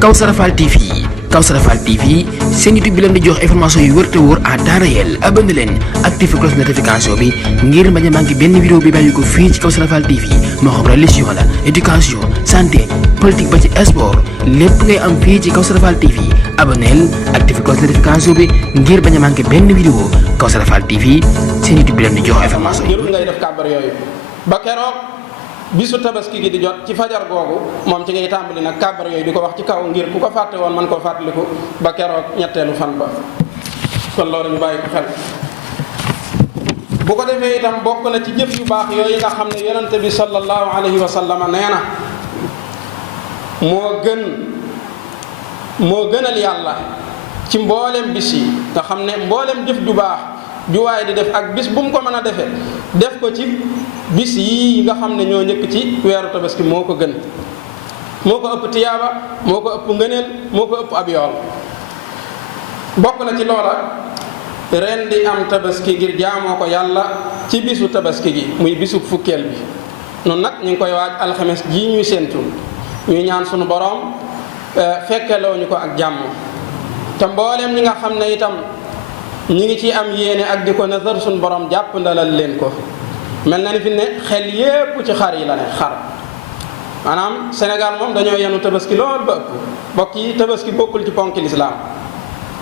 Kawsara Fall TV Kawsara Fall TV seen YouTube bi leen di jox information yu wër te wóor à temps réel. abonné leen activé cloche notification bi ngir bañ a manqué benn vidéo bi bàyyi ko fii ci Kawsara Fall TV moo xam religion la éducation santé politique ba ci sport lépp ngay am fii ci Kawsara Fall TV. abonneel activé cloche notification bi ngir bañ a manqué benn vidéo. Kawsara Fall TV seen YouTube bi leen di jox information yi. ngay def kàbbar yooyu ba keroog bisu tabaski gi di jot ci fajar googu moom ci ngay tàmbali nag kàbbar yooyu di ko wax ci kaw ngir ku ko fàtte woon man koo fàttaliku ba keroog ñetteelu fan ba. kon loolu ñu bàyyi ko xel bu ko defee itam bokk na ci jëf yu baax yooyu nga xam ne yonente bi sallallahu alayhi wa sallam nee na moo gënal yàlla ci mboolem bis yi nga xam ne mboolem jëf ju baax ju waay di def ak bis bu mu ko mën a defee def ko ci bis yii nga xam ne ñoo njëkk ci weeru tabaski moo ko gën, moo ko ëpp tiyaaba, moo ko ëpp ngëneel, moo ko ëpp ab yool. bokk na ci loola ren di am tabaski ngir jaamoo ko yàlla ci bisu tabaski gi muy bisu fukkeel bi. noonu nag ñu ngi koy waaj alxames jii ñuy séentu ñuy ñaan sunu borom fekkeloo ñu ko ak jàmm te mbooleem ñi nga xam ne itam ñi ngi ci am yéene ak di ko nazar sunu borom jàpp ndalal leen ko. mel na ni fi ne xel yépp ci xar yi la ne xar maanaam Sénégal moom dañoo yenu tabaski lool ba ëpp. mbokk yi tabaski bokkul ci ponki lislaam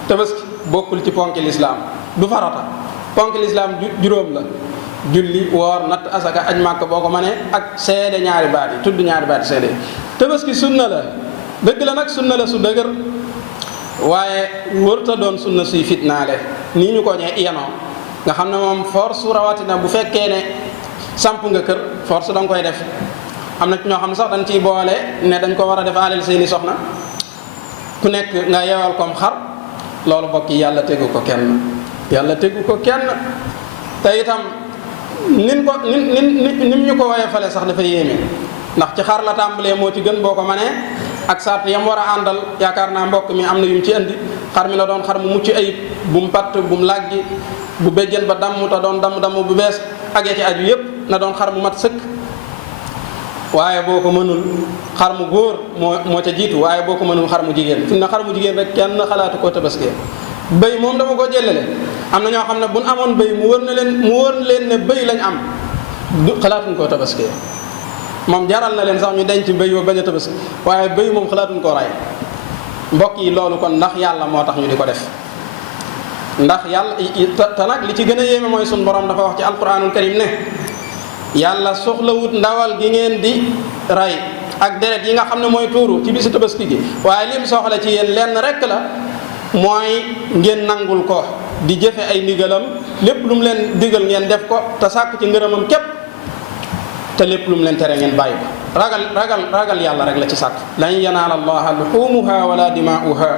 tabaski bokkul ci ponki lislaam du farata. ponki lislaam juróom la: julli, woor, natt asaka, aj màkk boo ko mënee ak seede ñaari baat yi, tudd ñaari baat yi seede. tabaski sunna la dëgg la nag, sunna la su dëgër waaye wërta doon sunna suy fitnaale nii ñu ko yenoo nga xam ne moom force su rawatina bu fekkee ne samp nga kër force da nga koy def. am na ci ñoo xam ne sax dañ ciy boole ne dañ ko war a def alal seeni soxna ku nekk nga yeewal kom xar. loolu bokk yi yàlla tegu ko kenn, yàlla tegu ko kenn. te itam nin ñu ko woye fale sax dafa yéeme ndax ci xar la tàmbalee moo ci gën boo ko mënee ak sart yam war a àndal. yaakaar naa mbokk mi am na yum ci indi. xar mi la doon xar mu mucc ayib, bu mu patt, bu mu làggi, bu béjjën ba damm te doon damm bu bees ak ya ci aju yépp na doon xar mu mat sëkk. waaye boo ko mënul xar mu góor moo ca jiitu, waaye boo ko mënul xar mu jigéen. fi mu ne xar mu jigéen rek kenn xalaatu koo tabaskee. bëy moom dama ko jëlale. am na ñoo xam ne buñ amoon bëy mu wër leen ne bëy lañ am xalaatuñ koo tabaskee. moom jaral na leen sax ñu denc bëy ba bañ a tabaski, waaye bëy moom xalaatuñ koo ray. mbokk yi loolu kon ndax yàlla moo tax ñu di ko def. ndax yàlla te nag li ci gën a yéeme mooy sun borom dafa wax ci alquranul karim ne yàlla soxlawut ndawal gi ngeen di ray ak deret yi nga xam ne mooy tuuru ci bisu tabaski gi, waaye lim soxla ci yéen lenn rek la mooy ngeen nangul ko di jëfe ay ndigalam. lépp lu mu leen digal ngeen def ko te sàkk ci ngërëmam képp, te lépp lu mu leen tere ngeen bàyyi ko. ragal yàlla rek la ci sàkk. lan yanaala allaha luhumuha wala dimaa'uha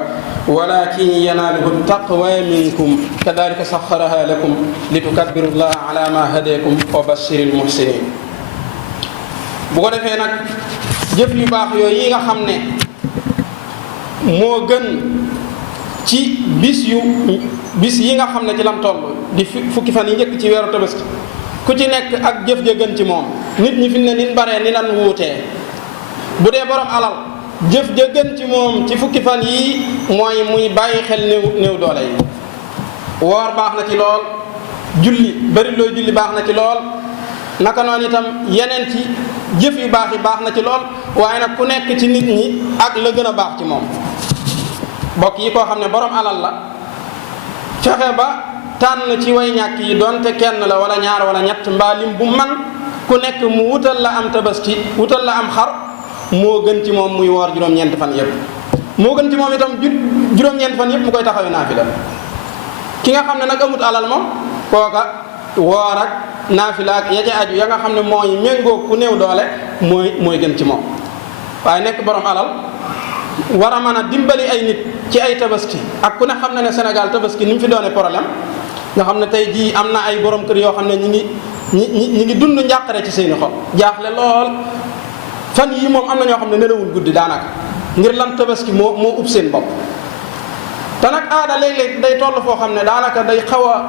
walakin yanaaluhu taqwa minkum kadalika saxaraha lakum litukabbiru llaha ala ma hadakum wa bashiril muhsinin. bu ko defee nag jëf yu baax yooyu yi nga xam ne moo gën ci bis yi nga xam ne ci lam toll di fukki fan yi njëkk ci weeru tabaski ku ci nekk ak jëf ja gën ci moom. nit ñi fi ne nin baree ni nan wuutee. bu dee borom alal jëf ja gën ci moom ci fukki fan yii mooy muy bàyyi xel néew doole yi. woor baax na ci lool, julli bari looy julli baax na ci lool, naka noonu itam yeneen ci jëf yu baax yi baax na ci lool. waaye nag ku nekk ci nit ñi ak la gën a baax ci moom. bokk yi koo xam ne borom alal la fexe ba tànn ci way ñàkk yi doonte kenn la wala ñaar wala ñett mbaalim bu man ku nekk mu wutal la am tabaski, wutal la am xar moo gën ci moom muy woor juróom-ñeenti fan yëpp. moo gën ci moom itam juróom-ñeenti fan yëpp mu koy taxawee naafila. ki nga xam ne nag amut alal moom kooka woor ak naafila ak ya ca aju ya nga xam ne mooy méngoo ku néew doole mooy gën ci moom. waaye nekk borom alal war a mën a dimbali ay nit ci ay tabaski ak ku ne xam ne Sénégal tabaski ni mu fi doone problème nga xam ne tey jii am na ay borom kër yoo xam ne ñi ngi dund njàqare ci seeni xol, jaaxle lool. fan yii moom am na ñoo xam ne nelawul guddi daanaka ngir lan tabaski moo ub seen bopp. te nag aada léeg-léeg day toll foo xam ne daanaka day xaw a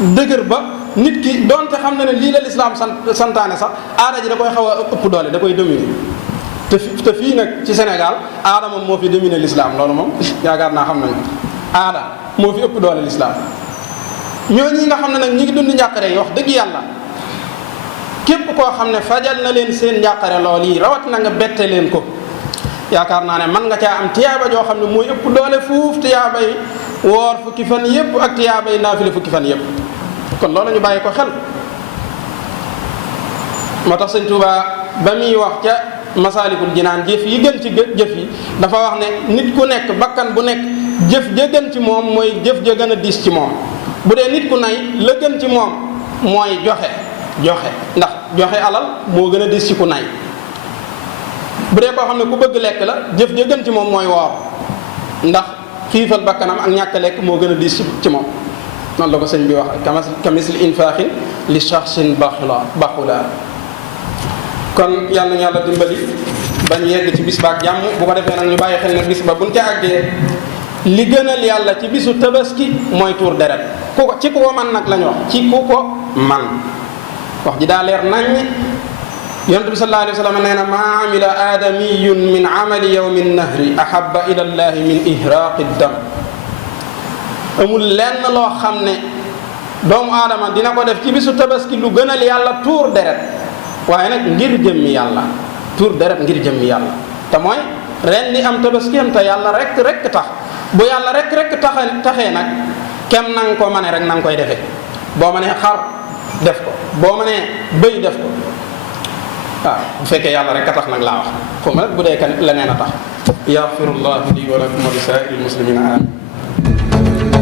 dëgër ba nit ki donte xam na ne lii la lislaam santaane sax aada ji da koy xaw a ëpp doole, da koy dominer. te fii nag ci Sénégal aada moom moo fi dominé l'islam loolu moom yaakaar naa xam nañu aada moo fi ëpp doole l'islam ñooñu nga xam ne nag ñi ngi dund njàqare yi wax dëgg yàlla képp koo xam ne fajal na leen seen njàqare lool yi rawat na nga bette leen ko yaakaar naa ne man nga caa am tiyaaba joo xam ne mooy ëpp doole fuuf tiyaabay woor fukki fan yépp ak tiyaabay naafile fukki fan yépp kon loolu ñu bàyyi ko xel. moo tax sëñ Tuubaa ba muy wax ca Masaalikul Jinaan jëf yi gën ci jëf yi dafa wax ne nit ku nekk bakkan bu nekk jëf ja gën ci moom mooy jëf ja gën a diis ci moom bu dee nit ku nay la gën ci moom mooy joxe ndax joxe alal moo gën a diis ci ku nay bu dee koo xam ne ku bëgg lekk la jëf ja gën ci moom mooy woor ndax xiifal bakkanam ak ñàkk lekk moo gën a diis ci moom noonu la ko sëñ bi wax kamisli infaaxin li shaxsin baxula kon yàlla ñu yàlla dimbali bañ yegg ci bis ba ak jàmm bu ko defee nag ñu bàyyi xel ne bis ba buñ ca àggee li gënal yàlla ci bisu tabaski mooy tuur deret ku ko man nag lañ wax ci ku ko man wax ji daa leer naññ yonent bi sallallahu alayhi wa sallam nee na maa amila aadamiyun min amali yawmi nahri ahabba ila llahi min ihraqi dam amul lenn loo xam ne doomu aadama dina ko def ci bisu tabaski lu gënal yàlla tuur deret waaye nag ngir jëmmi yàlla tuur deret ngir jëmmi yàlla te mooy ren ni am tabaski am te yàlla rek tax bu yàlla rek taxee nag kem na nga ko mënee rek na nga koy defee boo mënee xar def ko boo mënee bëy def ko waaw bu fekkee yàlla rek a tax nag laa wax xaw ma nag bu dee kan leneen a tax yaxfirullahu li wa lakum wa li saa'iril muslimina amin.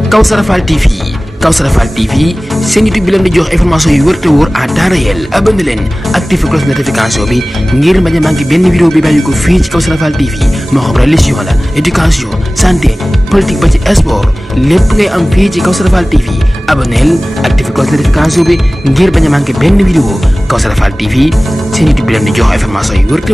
Kawsara Fall TV seen YouTube bi leen di jox information yu wër te wóor à temps réel abonné leen activé cloche notification bi ngir bañ a manqué benn vidéo bi bàyyi ko fii ci Kawsara Fall TV moo xam religion la éducation santé politique ba ci sport lépp ngay am fii ci Kawsara Fall TV abonneel activé cloche notification bi ngir bañ a manqué benn vidéo Kawsara Fall TV seen YouTube bi leen di jox information yu wër te